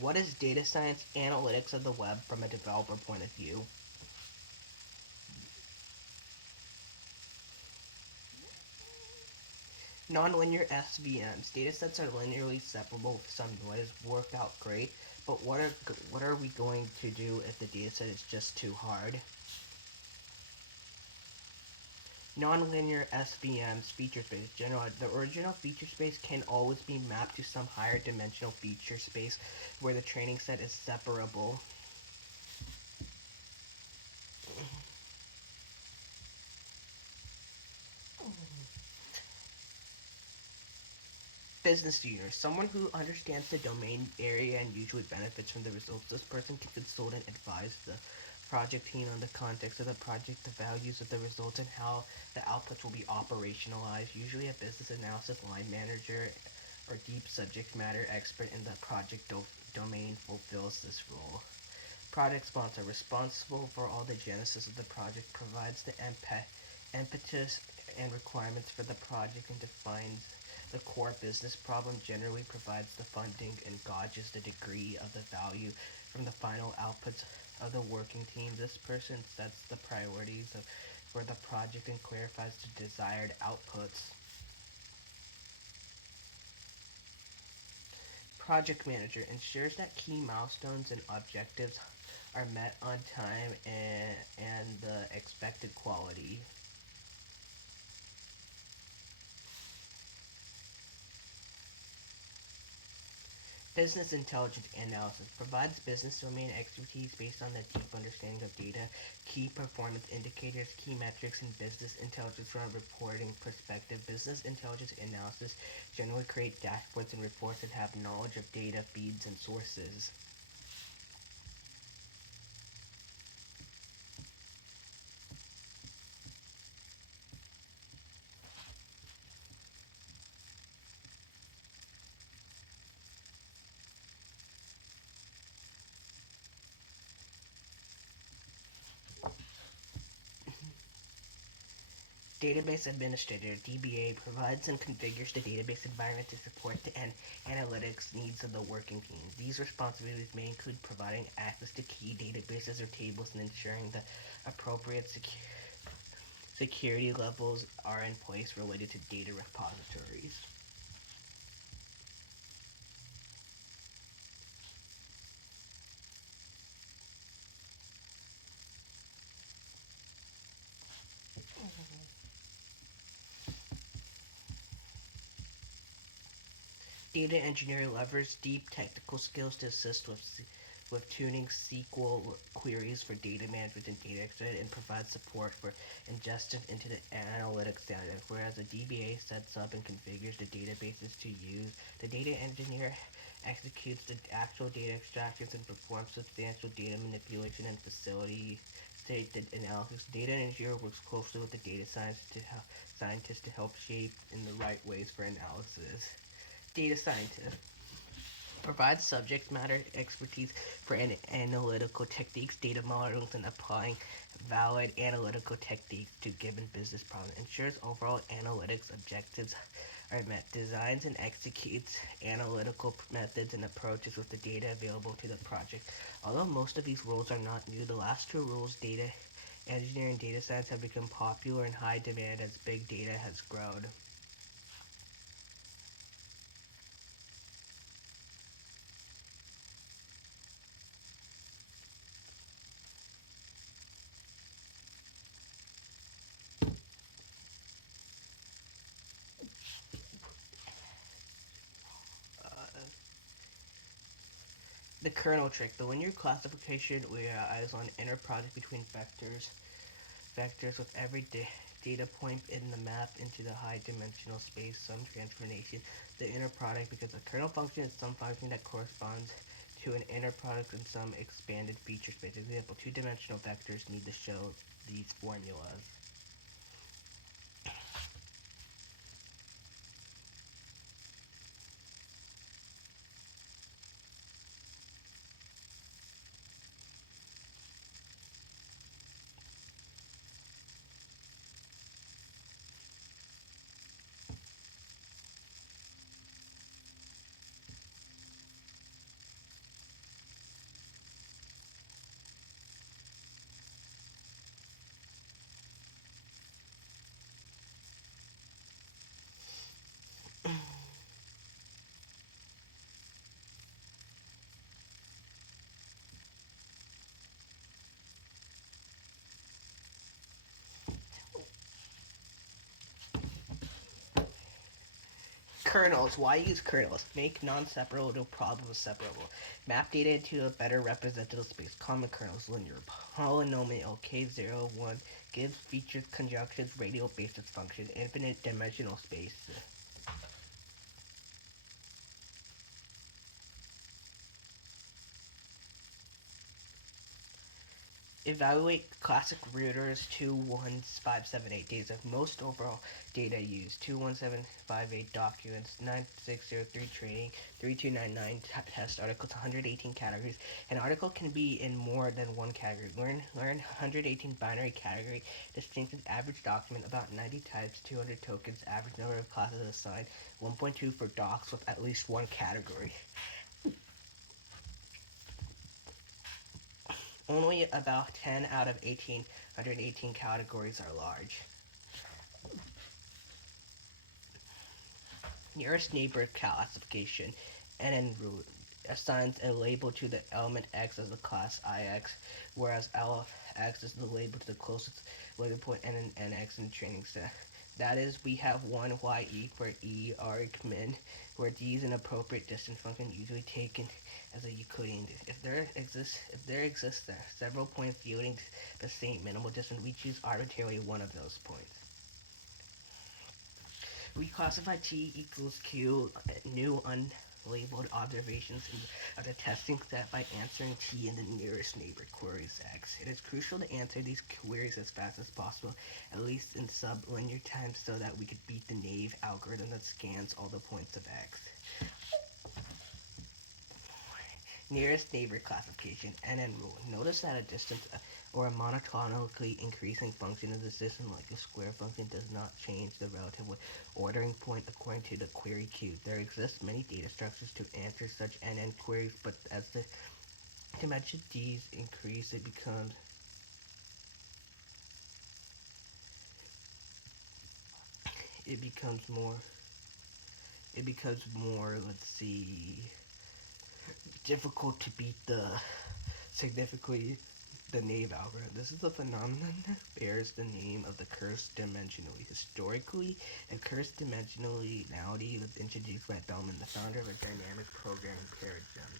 What is data science analytics of the web from a developer point of view? Nonlinear SVMs. Datasets are linearly separable with some noise. Worked out great, but what are we going to do if the dataset is just too hard? Nonlinear SVMs feature space. General, the original feature space can always be mapped to some higher dimensional feature space where the training set is separable. Business user, someone who understands the domain area and usually benefits from the results. This person can consult and advise the project team on the context of the project, the values of the results, and how the outputs will be operationalized. Usually a business analysis line manager or deep subject matter expert in the project domain fulfills this role. Project sponsor, responsible for all the genesis of the project, provides the impetus and requirements for the project and defines the core business problem, generally provides the funding and gauges the degree of the value from the final outputs of the working team. This person sets the priorities for the project and clarifies the desired outputs. Project manager ensures that key milestones and objectives are met on time and the expected quality. Business intelligence analysis provides business domain expertise based on the deep understanding of data, key performance indicators, key metrics, and business intelligence from a reporting perspective. Business intelligence analysis generally create dashboards and reports that have knowledge of data, feeds, and sources. Database Administrator (DBA) provides and configures the database environment to support the analytics needs of the working team. These responsibilities may include providing access to key databases or tables and ensuring the appropriate security levels are in place related to data repositories. Data engineer leverages deep technical skills to assist with tuning SQL queries for data management and data extraction and provides support for ingestion into the analytics data. Whereas the DBA sets up and configures the databases to use, the data engineer executes the actual data extractions and performs substantial data manipulation and facility data analysis. Data engineer works closely with the data scientists to help shape in the right ways for analysis. Data scientist provides subject matter expertise for analytical techniques, data models, and applying valid analytical techniques to given business problems. Ensures overall analytics objectives are met. Designs and executes analytical methods and approaches with the data available to the project. Although most of these roles are not new, the last two roles, data engineering and data science, have become popular and high demand as big data has grown. The kernel trick. The linear classification relies on inner product between vectors with every data point in the map into the high dimensional space, some transformation. The inner product, because a kernel function is some function that corresponds to an inner product in some expanded feature space. Example, two-dimensional vectors need to show these formulas. Kernels. Why use kernels? Make non-separable problems separable. Map data into a better representative space. Common kernels. Linear. Polynomial. K01. Gives features, conjunctions, radial basis function. Infinite dimensional space. Evaluate classic routers 21578 days of most overall data used. 21758 documents, 9603 training, 3299 test articles, 118 categories. An article can be in more than one category. Learn 118 binary category distinctions, average document, about 90 types, 200 tokens, average number of classes assigned, 1.2 for docs with at least one category. Only about 10 out of 118 categories are large. Nearest neighbor classification, NN root, assigns a label to the element X as the class IX, whereas L of X is the label to the closest label point NX in the training set. That is, we have one YE for E argmin, where D is an appropriate distance function usually taken as a Euclidean. If there exists several points yielding the same minimal distance, we choose arbitrarily one of those points. We classify T equals Q new unlabeled observations of the testing set by answering T in the nearest neighbor queries X. It is crucial to answer these queries as fast as possible, at least in sublinear time, so that we could beat the naive algorithm that scans all the points of X. Nearest neighbor classification, NN rule. Notice that a distance or a monotonically increasing function of the system, like a square function, does not change the relative ordering point according to the query queue. There exist many data structures to answer such NN queries, but as the dimension D's increase, it becomes more, let's see, difficult to beat the naive algorithm. This is a phenomenon that bears the name of the cursed dimensionality. Historically, a cursed dimensionality was introduced by Bellman, the founder of a dynamic programming paradigm.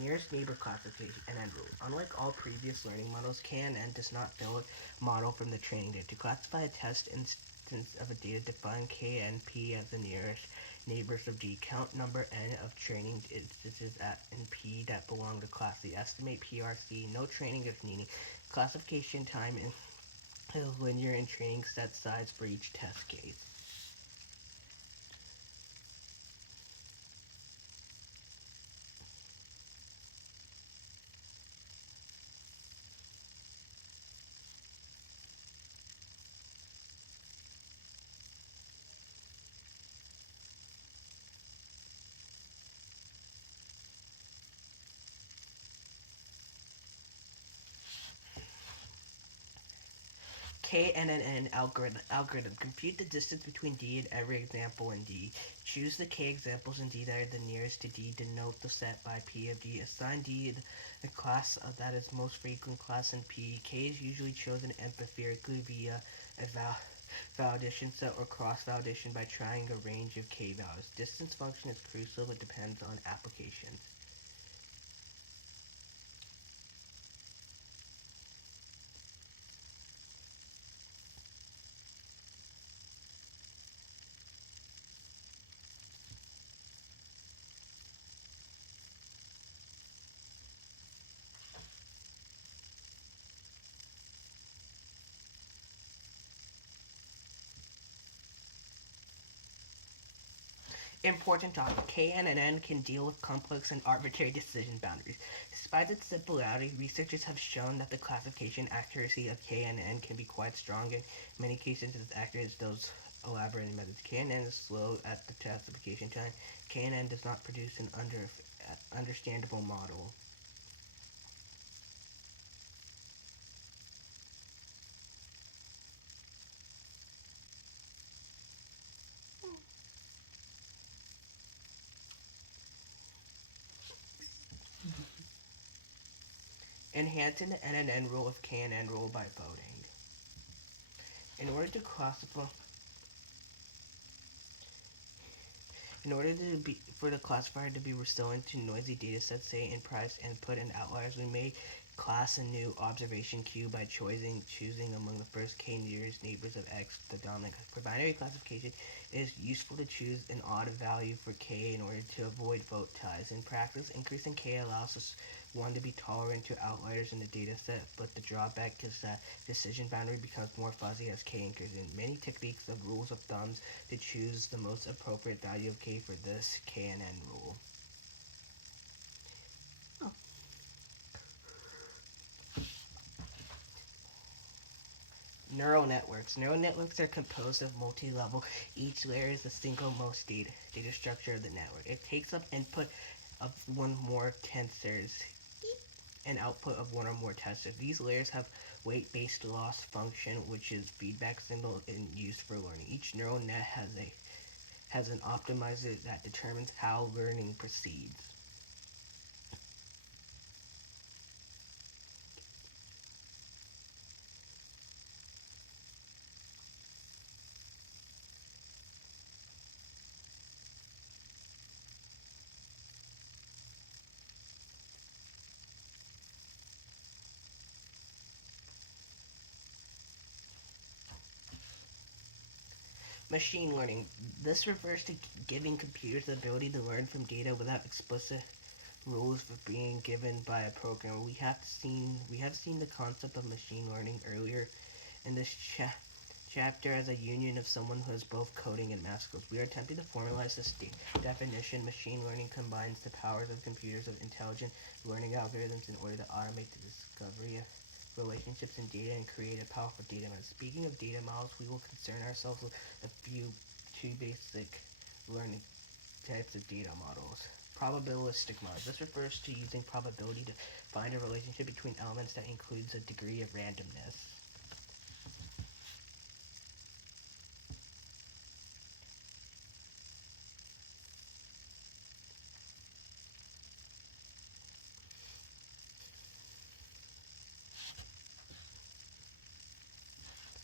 Nearest neighbor classification, NN rule. Unlike all previous learning models, KNN does not build a model from the training data. To classify a test instance of a data, define KNP as the nearest neighbors of D. Count number N of training instances at NP that belong to class C. Estimate PRC. No training is needed. Classification time is linear and training set size for each test case. KNN algorithm. Compute the distance between D and every example in D. Choose the K examples in D that are the nearest to D. Denote the set by P of D. Assign D the class that is most frequent class in P. K is usually chosen empirically via a validation set or cross-validation by trying a range of K values. Distance function is crucial but depends on applications. Important topic. KNN can deal with complex and arbitrary decision boundaries. Despite its simplicity, researchers have shown that the classification accuracy of KNN can be quite strong, in many cases as accurate as those elaborate methods. KNN is slow at the classification time. KNN does not produce an understandable model. Enhancing the NNN rule of KNN rule by voting. In order to classify In order for the classifier to be restored to noisy datasets, say in price, input, and outliers, we may class a new observation Q by choosing among the first k nearest neighbors of X, the dominant. For binary classification, it is useful to choose an odd value for k in order to avoid vote ties. In practice, increasing k allows us one to be tolerant to outliers in the dataset, but the drawback is that decision boundary becomes more fuzzy as k increases. Many techniques of rules of thumbs to choose the most appropriate value of k for this KNN rule. Oh. Neural networks. Neural networks are composed of multi-level. Each layer is the single most data structure of the network. It takes up input of one or more tensors and output of one or more tensors. These layers have weight-based loss function, which is feedback signal in use for learning. Each neural net has an optimizer that determines how learning proceeds. Machine learning. This refers to giving computers the ability to learn from data without explicit rules for being given by a programmer. We have seen the concept of machine learning earlier in this chapter as a union of someone who has both coding and math skills. We are attempting to formalize this definition. Machine learning combines the powers of computers of intelligent learning algorithms in order to automate the discovery of relationships in data and create a powerful data model. Speaking of data models, we will concern ourselves with two basic learning types of data models. Probabilistic models. This refers to using probability to find a relationship between elements that includes a degree of randomness.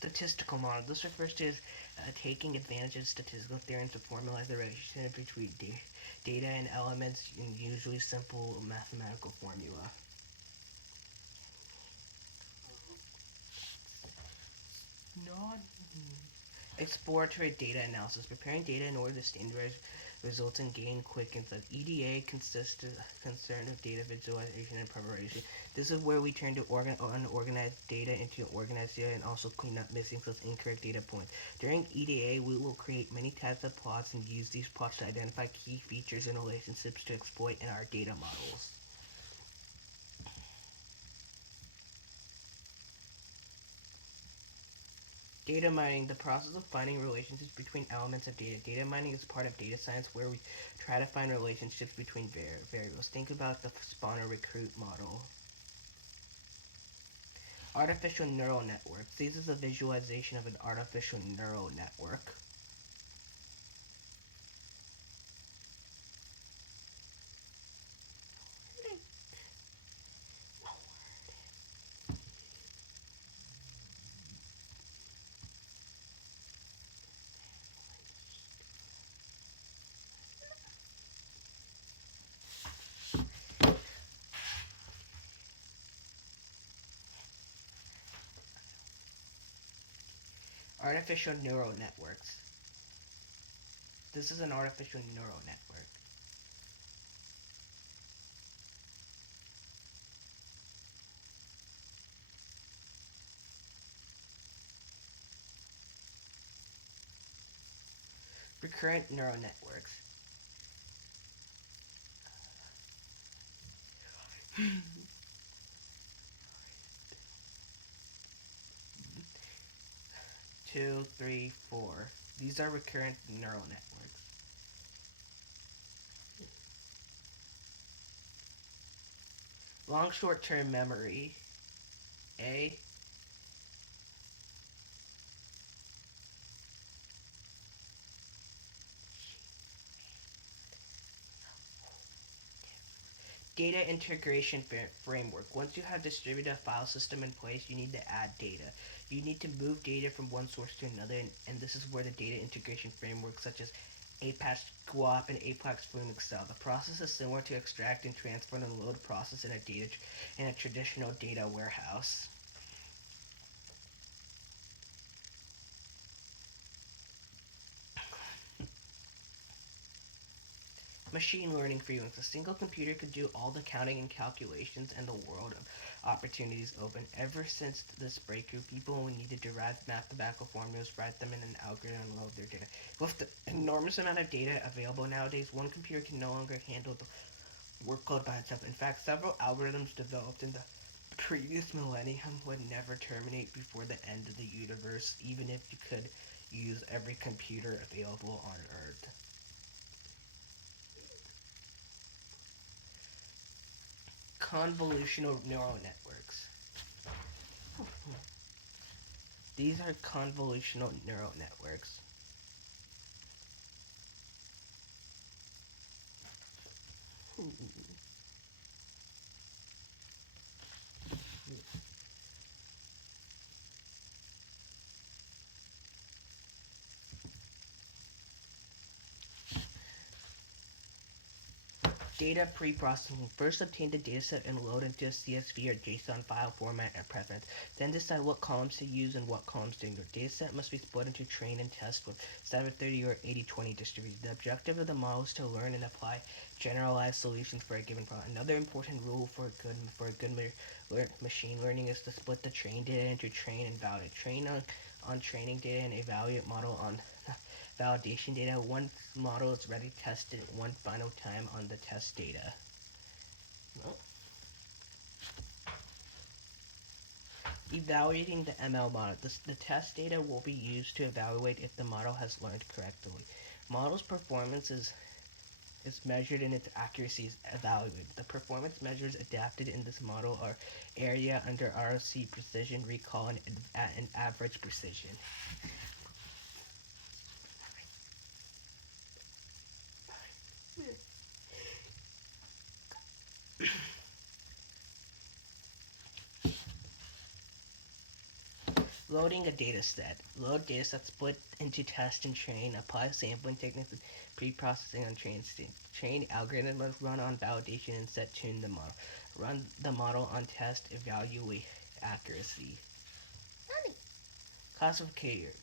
Statistical model. This refers to taking advantage of statistical theorems to formalize the relationship between data and elements in usually simple mathematical formula. Non Exploratory data analysis. Preparing data in order to standardize results and gain quick insights. EDA consists of concern of data visualization and preparation. This is where we turn to unorganized data into organized data and also clean up missing / incorrect data points. During EDA, we will create many types of plots and use these plots to identify key features and relationships to exploit in our data models. Data mining, the process of finding relationships between elements of data. Data mining is part of data science where we try to find relationships between variables. Think about the spawner recruit model. Artificial neural networks. This is a visualization of an artificial neural network. Artificial neural networks. This is an artificial neural network. Recurrent neural networks. Two, three, four. These are recurrent neural networks. Long short-term memory. A. Data integration framework. Once you have distributed a file system in place, you need to add data. You need to move data from one source to another, and this is where the data integration framework such as Apache Squap, and Apache Flume Excel. The process is similar to extract and transfer and load process in a traditional data warehouse. Machine learning frameworks. A single computer could do all the counting and calculations, and the world of opportunities open. Ever since this breakthrough, people needed to derive mathematical formulas, write them in an algorithm, and load their data. With the enormous amount of data available nowadays, one computer can no longer handle the workload by itself. In fact, several algorithms developed in the previous millennium would never terminate before the end of the universe, even if you could use every computer available on Earth. Convolutional neural networks. These are convolutional neural networks. Data pre-processing. First obtain the dataset and load into a CSV or JSON file format and preference. Then decide what columns to use and what columns to ignore. Dataset must be split into train and test with 730 or 80-20 distribution. The objective of the model is to learn and apply generalized solutions for a given problem. Another important rule for a good machine learning is to split the train data into train and validate. Train on training data and evaluate model on validation data. Once model is ready, test it one final time on the test data. Well, evaluating the ML model. The test data will be used to evaluate if the model has learned correctly. Model's performance is measured and its accuracy is evaluated. The performance measures adapted in this model are area under ROC, precision, recall, and average precision. Loading a data set. Load data set split into test and train. Apply sampling techniques and pre-processing on train state. Train algorithm run on validation and set tune the model. Run the model on test, evaluate accuracy. Classifiers.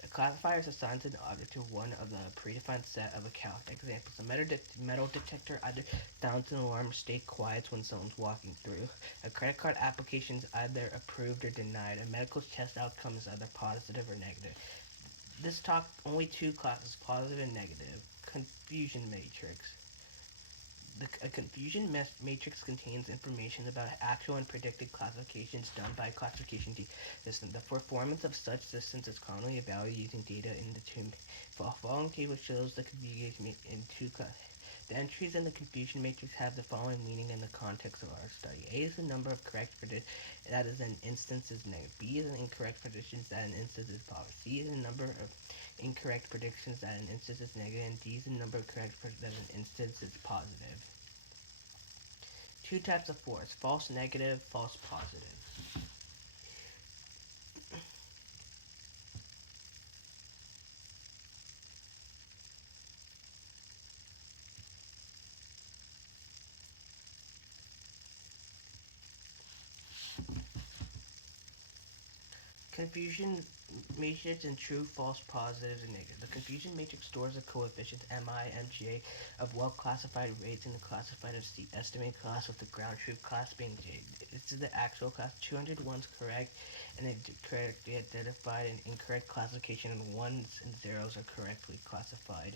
The classifiers assigns an object to one of the predefined set of account. Examples: a metal detector either sounds an alarm or stay quiet when someone's walking through. A credit card application is either approved or denied. A medical test outcome is either positive or negative. This talk only two classes, positive and negative. Confusion matrix. A confusion matrix contains information about actual and predicted classifications done by a classification system. The performance of such systems is commonly evaluated using data in the two. The following table shows the confusion in two classes. The entries in the confusion matrix have the following meaning in the context of our study. A is the number of correct predictions that is an instance is negative. B is an incorrect predictions that an instance is positive. C is the number of incorrect predictions that an instance is negative, and D is the number of correct predictions that an instance is positive. Two types of force: false negative, false positive. Confusion matrix and true, false, positives, and negative. The confusion matrix stores the coefficients mi, mj of well-classified rates in the classified of C estimated class, with the ground truth class being j. This is the actual class. 201 is correct and correctly identified, and incorrect classification, and ones and zeros are correctly classified.